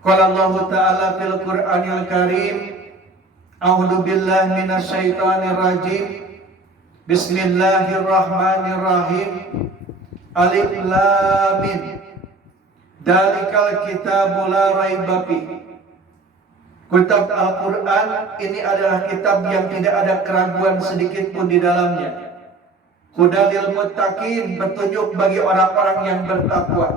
Qala Allah Ta'ala fil Qur'anil Karim, A'udzu billahi minasyaitonir rajim. Bismillahirrahmanirrahim. Alif Lam Mim. Dzalikal kitabu la raiba fihi. Kitab Al-Quran ini adalah kitab yang tidak ada keraguan sedikit pun di dalamnya. Hudalil muttaqin, petunjuk bagi orang-orang yang bertakwa.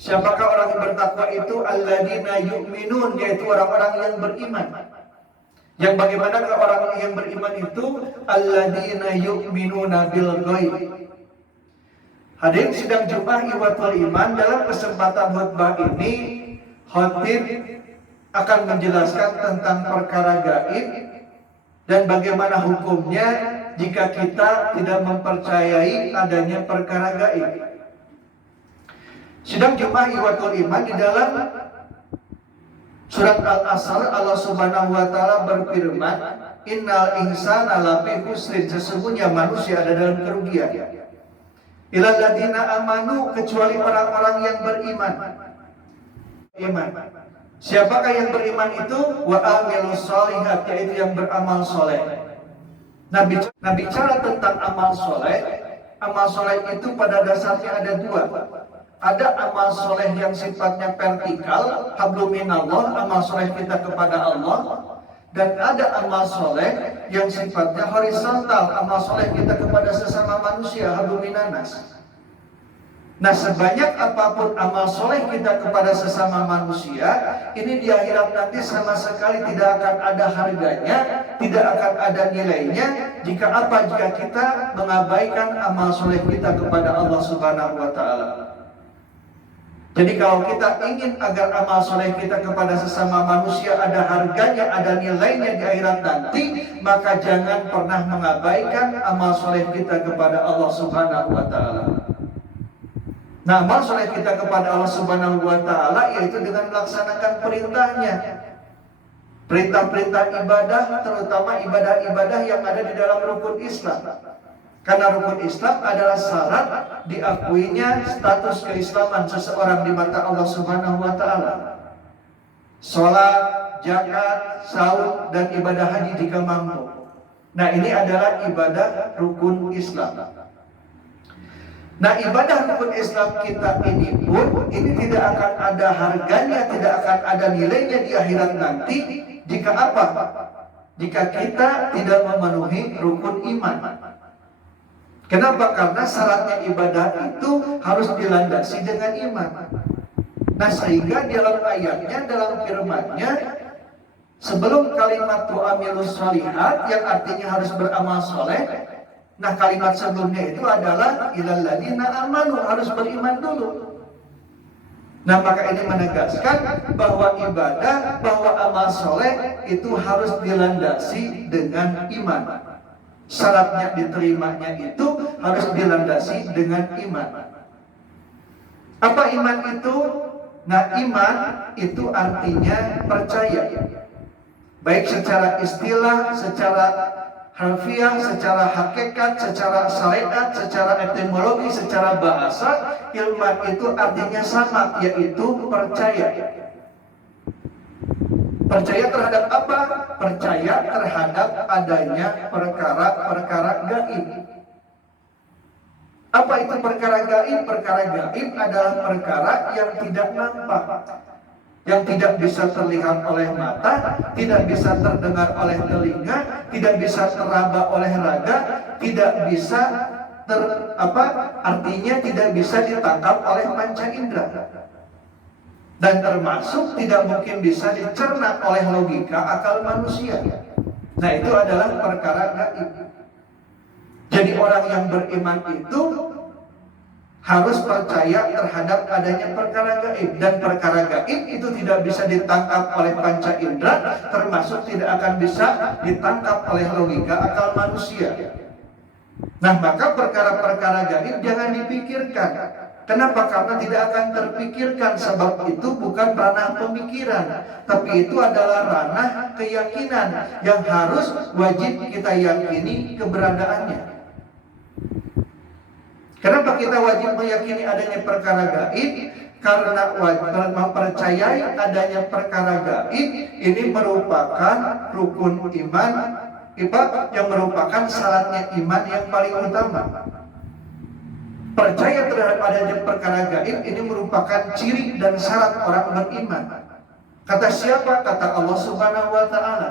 Siapakah orang yang bertakwa itu? Alladzina yu'minun, yaitu orang-orang yang beriman. Yang bagaimanakah orang yang beriman itu? Alladzina yu'minuna bil ghaib. Hadirin sidang Jumat Iwatul Iman, dalam kesempatan khutbah ini khatib akan menjelaskan tentang perkara gaib dan bagaimana hukumnya jika kita tidak mempercayai adanya perkara gaib. Sidang Jumat Iwatul Iman, di dalam surat Al-Asr Allah Subhanahu wa taala berfirman, innal insana lafi khusrin, sesungguhnya manusia ada dalam kerugian. Ilal ladina amanu, kecuali orang-orang yang beriman. Siapakah yang beriman itu? Wa amilus sholihat, yaitu yang beramal soleh. Nah, bicara tentang amal soleh itu pada dasarnya ada dua. Ada amal soleh yang sifatnya vertikal, hablum minallah, amal soleh kita kepada Allah. Dan ada amal soleh yang sifatnya horizontal, amal soleh kita kepada sesama manusia, hablum minanas. Nah, sebanyak apapun amal soleh kita kepada sesama manusia, ini di akhirat nanti sama sekali tidak akan ada harganya, tidak akan ada nilainya jika kita mengabaikan amal soleh kita kepada Allah Subhanahu wa taala. Jadi kalau kita ingin agar amal soleh kita kepada sesama manusia ada harganya, ada nilainya di akhirat nanti, maka jangan pernah mengabaikan amal soleh kita kepada Allah Subhanahu wa taala. Nah, amal soleh kita kepada Allah Subhanahu wa taala yaitu dengan melaksanakan perintahnya. Perintah-perintah ibadah, terutama ibadah-ibadah yang ada di dalam rukun Islam. Karena rukun Islam adalah syarat diakuinya status keislaman seseorang di mata Allah Subhanahu wa taala. Salat, zakat, saum, dan ibadah haji jika mampu. Nah, ini adalah ibadah rukun Islam. Nah, ibadah rukun Islam kita ini pun ini tidak akan ada harganya, tidak akan ada nilainya di akhirat nanti jika apa? Jika kita tidak memenuhi rukun iman. Kenapa? Karena syaratnya ibadah itu harus dilandasi dengan iman. Nah, sehingga dalam ayatnya, dalam firman-Nya, sebelum kalimat tu'amilus sholihat yang artinya harus beramal soleh, nah kalimat sebelumnya itu adalah ilal ladina amanu, harus beriman dulu. Nah, maka ini menegaskan bahwa ibadah, bahwa amal soleh itu harus dilandasi dengan iman. Syaratnya diterimanya itu harus dilandasi dengan iman. Apa iman itu? Nah, iman itu artinya percaya. Baik secara istilah, secara harfiah, secara hakikat, secara syariat, secara etimologi, secara bahasa, iman itu artinya sama, yaitu percaya. Percaya terhadap apa? Percaya terhadap adanya perkara-perkara gaib. Apa itu perkara gaib? Perkara gaib adalah perkara yang tidak nampak, yang tidak bisa terlihat oleh mata, tidak bisa terdengar oleh telinga, tidak bisa teraba oleh raga, tidak bisa artinya tidak bisa ditangkap oleh panca indera. Dan termasuk tidak mungkin bisa dicerna oleh logika akal manusia. Nah, itu adalah perkara gaib. Jadi orang yang beriman itu harus percaya terhadap adanya perkara gaib. Dan perkara gaib itu tidak bisa ditangkap oleh panca indera, termasuk tidak akan bisa ditangkap oleh logika akal manusia. Nah, maka perkara-perkara gaib jangan dipikirkan. Kenapa? Karena tidak akan terpikirkan, sebab itu bukan ranah pemikiran, tapi itu adalah ranah keyakinan yang harus wajib kita yakini keberadaannya. Kenapa kita wajib meyakini adanya perkara gaib? karena mempercayai adanya perkara gaib ini merupakan rukun iman yang merupakan syaratnya iman yang paling utama. Percaya terhadap adanya perkara gaib ini merupakan ciri dan syarat orang beriman. Kata siapa? Kata Allah Subhanahu wa taala.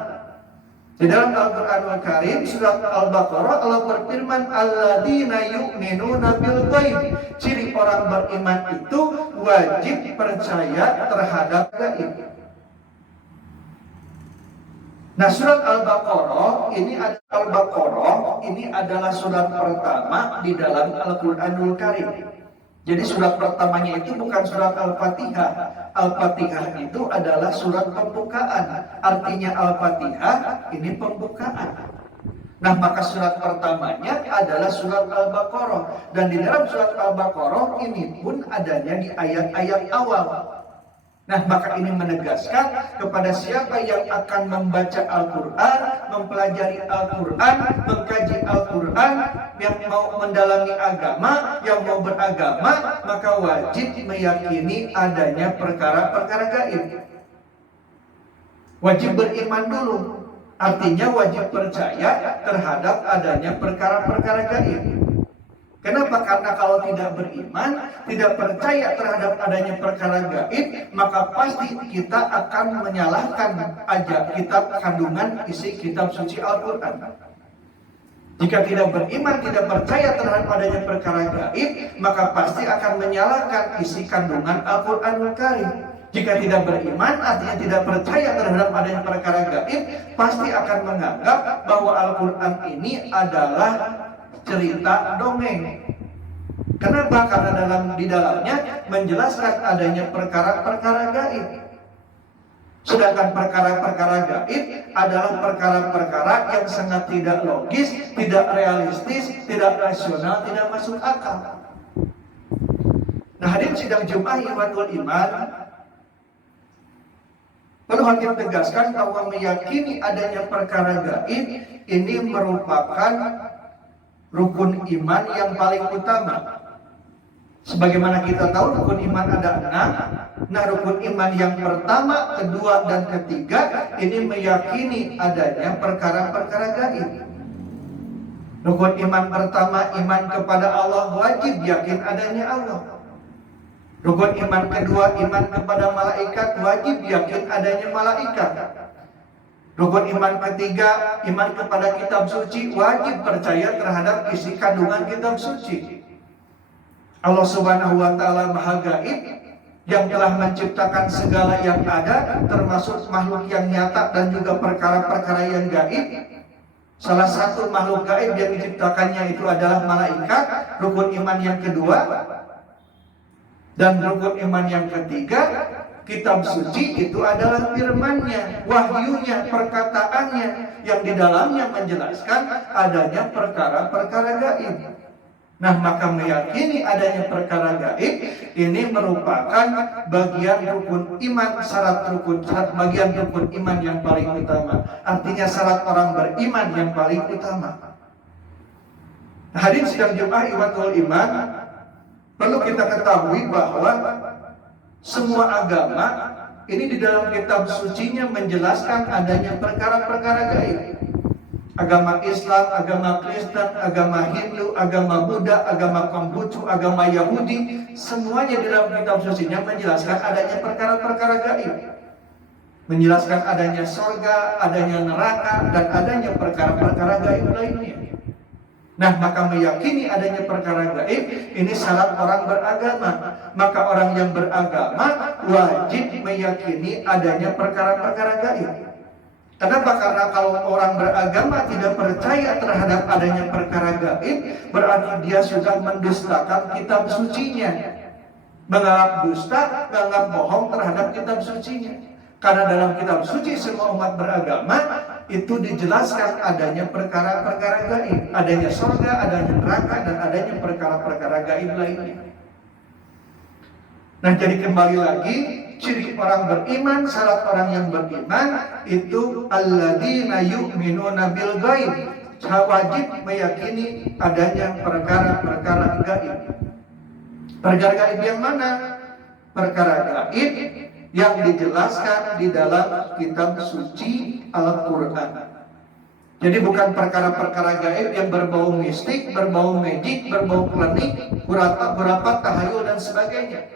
Di dalam Al-Qur'anul Karim surat Al-Baqarah Allah berfirman alladzina yu'minuna bil ghaib. Ciri orang beriman itu wajib percaya terhadap gaib. Nah, surat Al-Baqarah ini adalah surat pertama di dalam Al-Qur'anul Karim. Jadi surat pertamanya itu bukan surat Al-Fatihah. Al-Fatihah itu adalah surat pembukaan. Artinya Al-Fatihah ini pembukaan. Nah, maka surat pertamanya adalah surat Al-Baqarah. Dan di dalam surat Al-Baqarah ini pun adanya di ayat-ayat awal. Nah, maka ini menegaskan kepada siapa yang akan membaca Al-Quran, mempelajari Al-Quran, mengkaji Al-Quran, yang mau mendalami agama, yang mau beragama, maka wajib meyakini adanya perkara-perkara gaib. Wajib beriman dulu. Artinya wajib percaya terhadap adanya perkara-perkara gaib. Kenapa? Karena kalau tidak beriman, tidak percaya terhadap adanya perkara gaib, maka pasti kita akan menyalahkan kitab kandungan isi kitab suci Al-Quran. Jika tidak beriman, tidak percaya terhadap adanya perkara gaib, maka pasti akan menyalahkan isi kandungan Al-Quranul Karim. Jika tidak beriman, artinya tidak percaya terhadap adanya perkara gaib, pasti akan menganggap bahwa Al-Quran ini adalah cerita dongeng. Kenapa? Karena di dalamnya menjelaskan adanya perkara-perkara gaib. Sedangkan perkara-perkara gaib adalah perkara-perkara yang sangat tidak logis, tidak realistis, tidak rasional, tidak masuk akal. Nah, hadirin sidang Jumat Ikhwatul Iman, perlu hakim tegaskan bahwa meyakini adanya perkara gaib ini merupakan rukun iman yang paling utama. Sebagaimana kita tahu rukun iman ada 6. Nah, rukun iman yang pertama, kedua, dan ketiga ini meyakini adanya perkara-perkara gaib. Rukun iman pertama, iman kepada Allah, wajib yakin adanya Allah. Rukun iman kedua, iman kepada malaikat, wajib yakin adanya malaikat. Rukun iman ketiga, iman kepada kitab suci, wajib percaya terhadap isi kandungan kitab suci. Allah Subhanahu wa taala Maha Gaib yang telah menciptakan segala yang ada, termasuk makhluk yang nyata dan juga perkara-perkara yang gaib. Salah satu makhluk gaib yang diciptakannya itu adalah malaikat, rukun iman yang kedua. Dan rukun iman yang ketiga, kitab suci itu adalah firman-Nya, wahyunya, perkataannya yang di dalamnya menjelaskan adanya perkara-perkara gaib. Nah, maka meyakini adanya perkara gaib ini merupakan bagian rukun iman, bagian rukun iman yang paling utama. Artinya syarat orang beriman yang paling utama. Nah, hadirin sidang Jumat Ikhwatul Iman, perlu kita ketahui bahwa semua agama ini di dalam kitab sucinya menjelaskan adanya perkara-perkara gaib. Agama Islam, agama Kristen, agama Hindu, agama Buddha, agama Konghucu, agama Yahudi, semuanya di dalam kitab sucinya menjelaskan adanya perkara-perkara gaib. Menjelaskan adanya surga, adanya neraka, dan adanya perkara-perkara gaib lainnya. Nah, maka meyakini adanya perkara gaib ini syarat orang beragama. Maka orang yang beragama wajib meyakini adanya perkara-perkara gaib. Kenapa? Karena kalau orang beragama tidak percaya terhadap adanya perkara gaib, berarti dia sudah mendustakan kitab sucinya. Menganggap dusta, menganggap bohong terhadap kitab sucinya. Karena dalam kitab suci semua umat beragama itu dijelaskan adanya perkara-perkara gaib, adanya surga, adanya neraka, dan adanya perkara-perkara gaib lainnya. Nah, jadi kembali lagi, ciri orang beriman, syarat orang yang beriman itu alladzina yu'minuna bil ghaib, wajib meyakini adanya perkara-perkara gaib. Perkara gaib yang mana? perkara gaib yang dijelaskan di dalam kitab suci Al-Quran. Jadi bukan perkara-perkara gaib yang berbau mistik, berbau magic, berbau klinik, hurapat, tahayul dan sebagainya.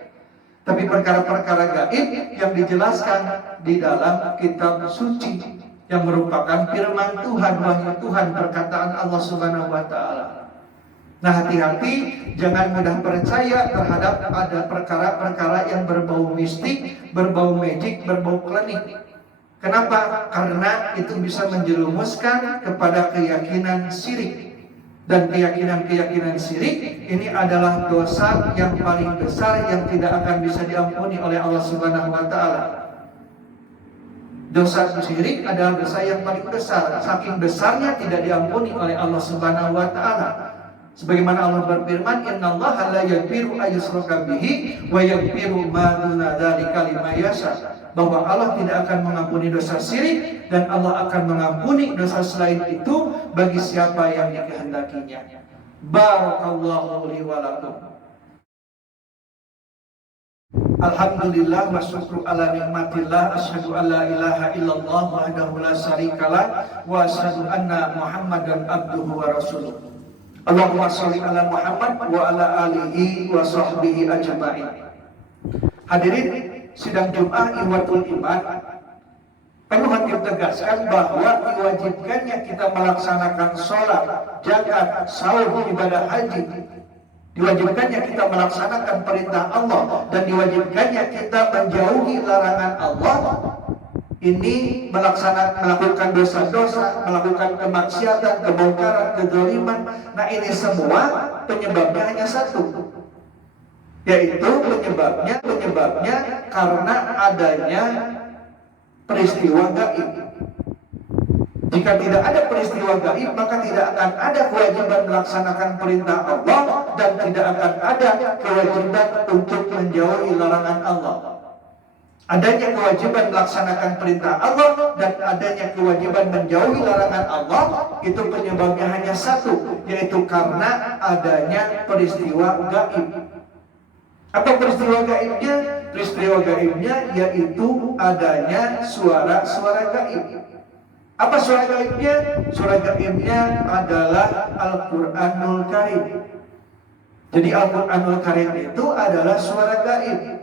Tapi perkara-perkara gaib yang dijelaskan di dalam kitab suci yang merupakan firman Tuhan, wahyu Tuhan, perkataan Allah Subhanahu wa taala. Nah, hati-hati jangan mudah percaya terhadap ada perkara-perkara yang berbau mistik, berbau magic, berbau klinik. Kenapa? Karena itu bisa menjerumuskan kepada keyakinan syirik. Dan keyakinan syirik ini adalah dosa yang paling besar yang tidak akan bisa diampuni oleh Allah Subhanahu wa taala. Dosa syirik adalah dosa yang paling besar, saking besarnya tidak diampuni oleh Allah Subhanahu wa taala. Sebagaimana Allah berfirman, "Innallaha la yaghfiru ayyushraka bihi wa yaghfiru ma duna dzalika liman yasha." Bahwa Allah tidak akan mengampuni dosa syirik dan Allah akan mengampuni dosa selain itu bagi siapa yang dikehendakinya. Barakallahu li wa lakum. Alhamdulillah wa syukru ala nikmatillah, asyhadu an la ilaha illallah wahdahu la syarikalah wa asyhadu anna Muhammadan abduhu wa rasuluh. Allahumma shalli ala Muhammad wa ala alihi wa sahbihi ajma'in. Hadirin sidang Jumat Ikhwatul Iman, perlu kami tegaskan bahwa diwajibkannya kita melaksanakan sholat, zakat, sahur, ibadah haji, diwajibkannya kita melaksanakan perintah Allah, dan diwajibkannya kita menjauhi larangan Allah. Ini melakukan dosa-dosa, melakukan kemaksiatan, kebongkaran, kezaliman. Nah, ini semua penyebabnya hanya satu, yaitu penyebabnya karena adanya peristiwa gaib. Jika tidak ada peristiwa gaib, maka tidak akan ada kewajiban melaksanakan perintah Allah dan tidak akan ada kewajiban untuk menjauhi larangan Allah. Adanya kewajiban melaksanakan perintah Allah dan adanya kewajiban menjauhi larangan Allah, itu penyebabnya hanya satu, yaitu karena adanya peristiwa gaib. Apa peristiwa gaibnya? Peristiwa gaibnya yaitu adanya suara-suara gaib. Apa suara gaibnya? Suara gaibnya adalah Al-Quranul Karim. Jadi Al-Quranul Karim itu adalah suara gaib.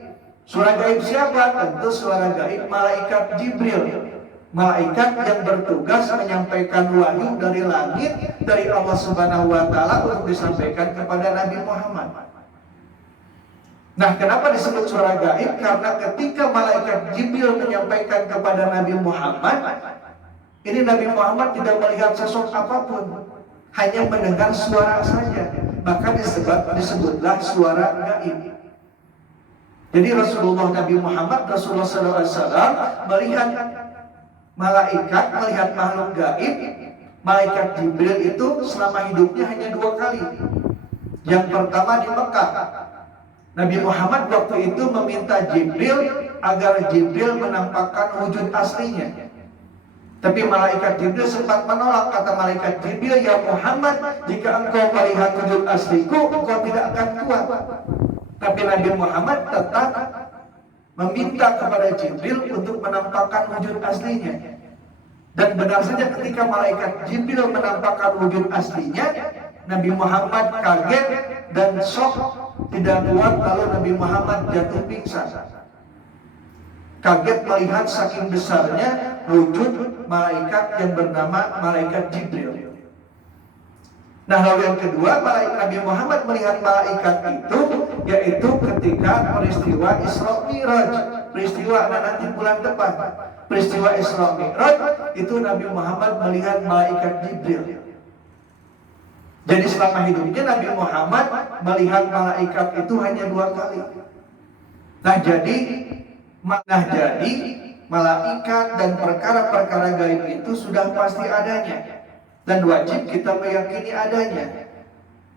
Suara gaib siapa? Tentu suara gaib malaikat Jibril. Malaikat yang bertugas menyampaikan wahyu dari langit, dari Allah Subhanahu wa taala untuk disampaikan kepada Nabi Muhammad. Nah, kenapa disebut suara gaib? Karena ketika malaikat Jibril menyampaikan kepada Nabi Muhammad, ini Nabi Muhammad tidak melihat sosok apapun, hanya mendengar suara saja. Maka disebutlah suara gaib. Jadi Rasulullah Rasulullah SAW melihat malaikat, melihat makhluk gaib. Malaikat Jibril itu selama hidupnya hanya 2 kali. Yang pertama di Mekah. Nabi Muhammad waktu itu meminta Jibril agar Jibril menampakkan wujud aslinya. Tapi malaikat Jibril sempat menolak. Kata malaikat Jibril, "Ya Muhammad, jika engkau melihat wujud asliku, engkau tidak akan kuat." Tapi Nabi Muhammad tetap meminta kepada Jibril untuk menampakkan wujud aslinya. Dan benar saja ketika malaikat Jibril menampakkan wujud aslinya, Nabi Muhammad kaget dan shock, tidak kuat, lalu Nabi Muhammad jatuh pingsan. Kaget melihat saking besarnya wujud malaikat yang bernama malaikat Jibril. Nah, lalu yang kedua, Nabi Muhammad melihat malaikat itu, yaitu ketika peristiwa Isra Mi'raj, peristiwa nanti bulan depan. Peristiwa Isra Mi'raj itu Nabi Muhammad melihat malaikat Jibril. Jadi selama hidupnya Nabi Muhammad melihat malaikat itu hanya 2 kali. Nah jadi malaikat dan perkara-perkara gaib itu sudah pasti adanya dan wajib kita meyakini adanya.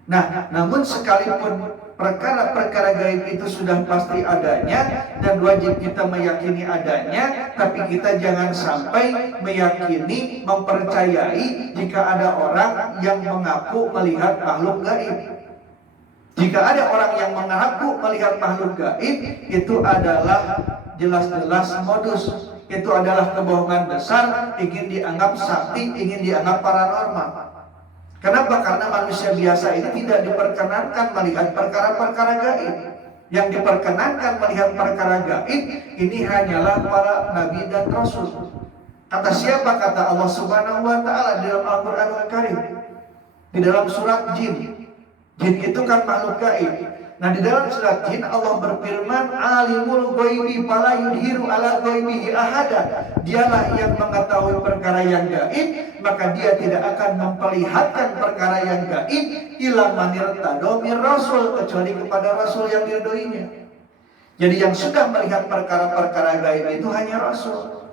Nah, namun sekalipun perkara-perkara gaib itu sudah pasti adanya dan wajib kita meyakini adanya, tapi kita jangan sampai meyakini, mempercayai jika ada orang yang mengaku melihat makhluk gaib. Jika ada orang yang mengaku melihat makhluk gaib, itu adalah jelas-jelas modus. Itu adalah kebohongan besar, ingin dianggap sakti, ingin dianggap paranormal. Kenapa? Karena manusia biasa ini tidak diperkenankan melihat perkara-perkara gaib. Yang diperkenankan melihat perkara gaib ini hanyalah para nabi dan rasul. Kata siapa? Kata Allah Subhanahu wa taala di dalam Al-Qur'anul Karim. Di dalam surat Jin. Jin itu kan makhluk gaib. Nah, di dalam surat Jin Allah berfirman, alimul ghaibi fala yudhiru ala ghaibihi ahada. Dialah yang mengetahui perkara yang gaib, maka dia tidak akan memperlihatkan perkara yang gaib ila man irtado mir rasul, kecuali kepada rasul yang diridhoinya. Jadi yang sudah melihat perkara-perkara gaib itu hanya rasul.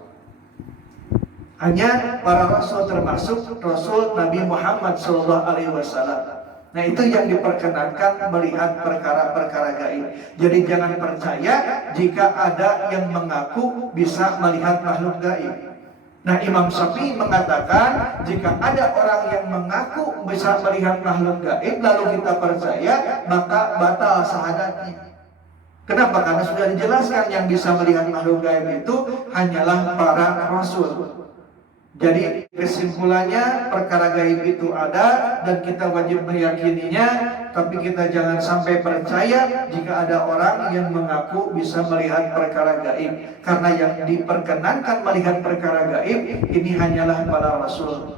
Hanya para rasul, termasuk Rasul Nabi Muhammad SAW. Nah, itu yang diperkenankan melihat perkara-perkara gaib. Jadi jangan percaya jika ada yang mengaku bisa melihat makhluk gaib. Nah, Imam Syafi'i mengatakan jika ada orang yang mengaku bisa melihat makhluk gaib lalu kita percaya, maka batal syahadatnya. Kenapa? Karena sudah dijelaskan yang bisa melihat makhluk gaib itu hanyalah para rasul. Jadi kesimpulannya perkara gaib itu ada dan kita wajib meyakininya, tapi kita jangan sampai percaya jika ada orang yang mengaku bisa melihat perkara gaib. Karena yang diperkenankan melihat perkara gaib ini hanyalah para rasul.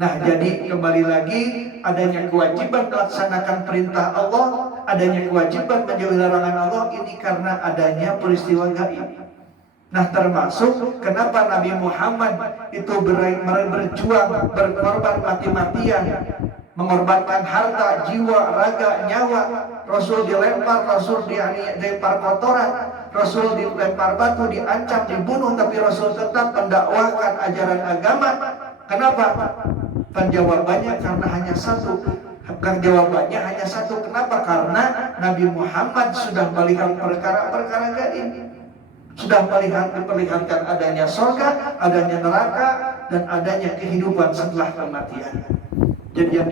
Nah, jadi kembali lagi adanya kewajiban melaksanakan perintah Allah, adanya kewajiban menjauhi larangan Allah ini karena adanya peristiwa gaib. Nah, termasuk kenapa Nabi Muhammad itu berjuang, berkorban mati-matian, mengorbankan harta, jiwa, raga, nyawa. Rasul dilempar, Rasul dilempar kotoran, Rasul dilempar batu, diancam, dibunuh, tapi Rasul tetap mendakwahkan ajaran agama. Kenapa? Jawabannya karena hanya satu. Jawabannya hanya satu. Kenapa? Karena Nabi Muhammad sudah melihat perkara-perkara gaib. Sudah diperlihatkan adanya surga, adanya neraka, dan adanya kehidupan setelah kematian. Jadi yang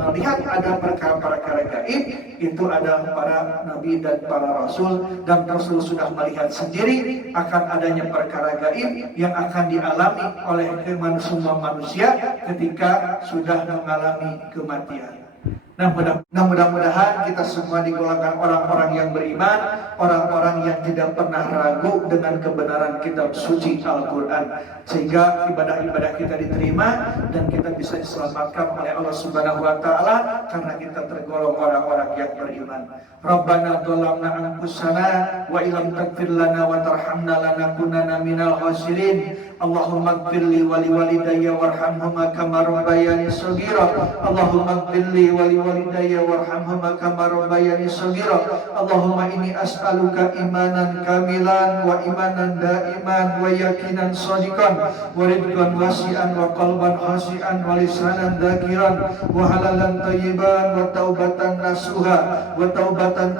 melihat ada perkara-perkara gaib itu adalah para nabi dan para rasul, dan Rasul sudah melihat sendiri akan adanya perkara gaib yang akan dialami oleh semua manusia ketika sudah mengalami kematian. Nah, mudah-mudahan kita semua digolongkan orang-orang yang beriman, orang-orang yang tidak pernah ragu dengan kebenaran kitab suci Al-Quran, sehingga ibadah-ibadah kita diterima dan kita bisa diselamatkan oleh Allah Subhanahu wa taala karena kita tergolong orang-orang yang beriman. Rabbana dzalamna anfusana wa illam taghfir lana wa tarhamna lanakunanna minal khasirin. Allahumma ighfirli wa liwalidayya warhamhuma kama rabbayani shaghira. Allahumma ighfirli wa liwalidayya warhamhuma kama rabbayani shaghira. Allahumma inni as'aluka imanan kamilan wa imanan daiman wa yaqinan shadiqan wa ridqan wasi'an wa qalban khashi'an wa lisanan dzakiran wa halalan thayyiban wa taubatan nasuha wa taubatan